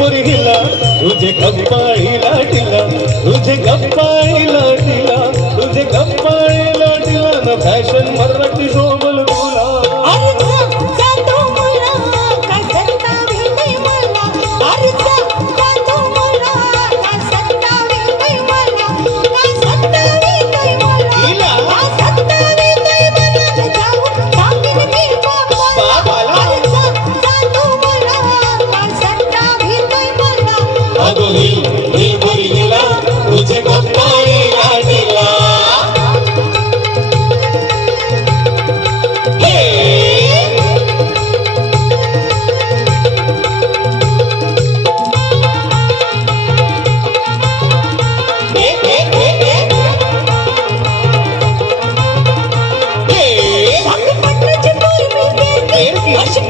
putting him मला